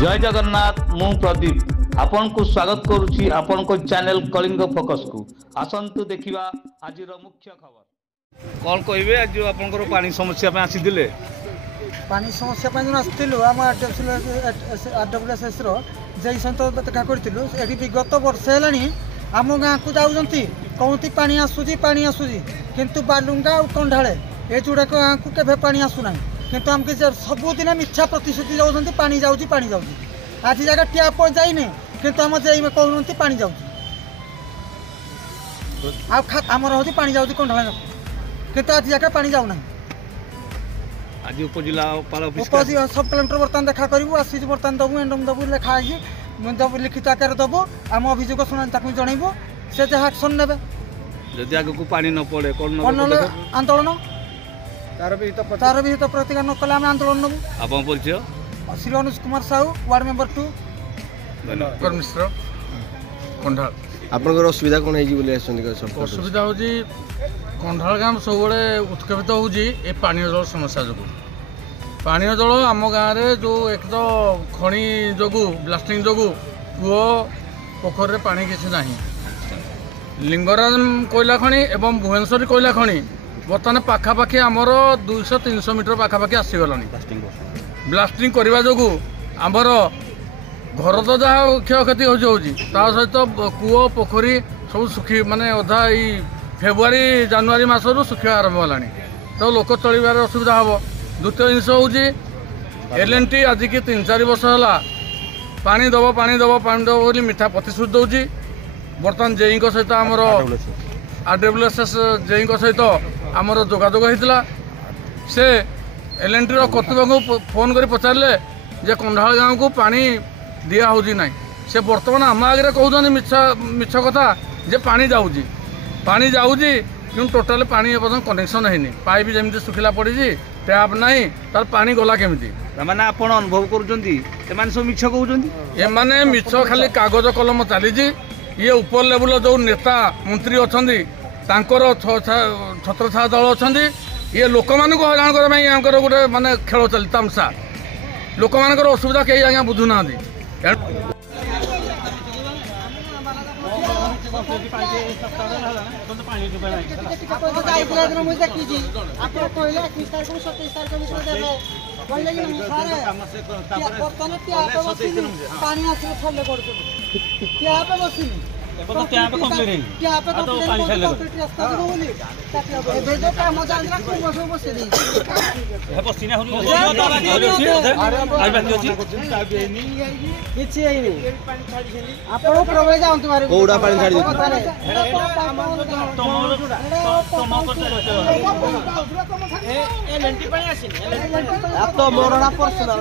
जय जगन्नाथ मु प्रदीप आपन को स्वागत करुछि आपन को चैनल कलिंग फोकस को आसंतु देखिबा आज मुख्य खबर कौन कहबे आज आपनकर पानी समस्या पे आसीथिले पानी समस्या पे आसथिलु हम आरडब्ल्यूएसएस रो जय संत देखा करथिलु एठी विगत वर्ष हेलानी आम गाँ को जाउजंती कहती पानी आसुजी किंतु बालुंगा और कंढाळे ए जुड़ा गाँ को केभे पानी आसुना किंतु आमके सबुदिन मिछा प्रतिश्रुति जाउजंती पानी जाउजी आज जगह ट्याप जाइने किंतु आम जई में कहउनती पानी जाउजी आमर होती पानी जाउजी कंढाळे किंतु आज जगह पानी जाउना आज उपजिला सब कलेक्टर बर्तमान देखा करूँ आसी बर्तमान दबू एंडम दबू लिखाई दबू लिखित आकार दबू आम अभियोग शुणा जनइबू से जहाँ एक्शन ने जदि आगे को पानी न पड़े कौन आंदोलन तार विहित प्रतिकार न कले आंदोलन नबू आप परिचय श्री अनुज कुमार साहू वार्ड मेंबर 2 मिश्र कंढाल आपनकर असुविधा कौन है असुविधा हूँ कंढाल गाँव सब उत्केपित हो पानी जल समस्या जो पानी जल आम गाँव में जो एक तो खणी जो ब्लास्टिंग जो कूओ पोखर पानी किसी ना लिंगराज कोयला खणी एवं भुवनेश्वर कोयला खणी बर्तमान पाखापाखि आमर 200-300 मीटर पाखापाखि आसीगला ब्लास्टिंग करने जो आमर घर तो जहाँ क्षयक्षति हो सहित कूओ पोखरी सब सुखी माने अधा फेब्रुआरी जानुआरी मसरू सुखा आरंभ होलानी तो लोक चलबार असुविधा हम द्वितीय जिनस हूँ एल&टी आज की 3-4 वर्ष है पानी दब बोली मिठा प्रतिश्रुति दौर बर्तमान जेई सहित आमर आरडब्ल्यूएसएस जेई सहित आमर जोगाजोग होता से एल&टी कर्तृपक्ष फोन कर पचारे जे कंढाल गाँव को पानी दिया होजी ना से बर्तमान आम आगे कहते मिछ कथा जे पानी जाऊँगी कि टोटाल पानी एपर्तन कनेक्शन है पाइप जमी सुखिला पड़ी टैप ना तार पानी गला केमी मैंने आप अनुभव कर सब मिछ कहते एमाने मिछ खाली कागज कलम चली ये ऊपर लेवल जो नेता मंत्री अच्छा छत्रछाया दल अच्छा ये लोक मान हैरान करने गोटे मानने खेल चली तमसा लोक मान असुविधा कहीं आज्ञा बुझुना मोरना पर्सनल